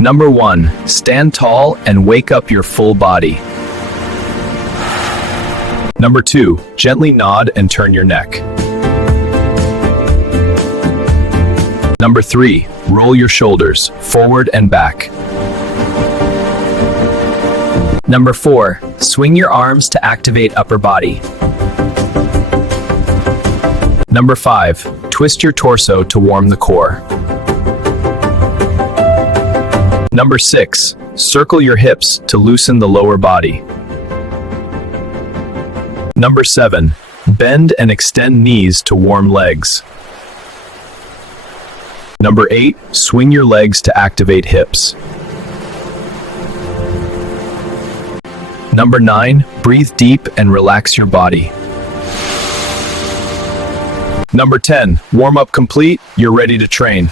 Number 1. Stand tall and wake up your full body. Number 2. Gently nod and turn your neck. Number 3. Roll your shoulders forward and back. Number 4. Swing your arms to activate upper body. Number 5. Twist your torso to warm the core. Number 6. Circle your hips to loosen the lower body. Number 7. Bend and extend knees to warm legs. Number 8. Swing your legs to activate hips. Number 9. Breathe deep and relax your body. Number 10. Warm up complete, you're ready to train.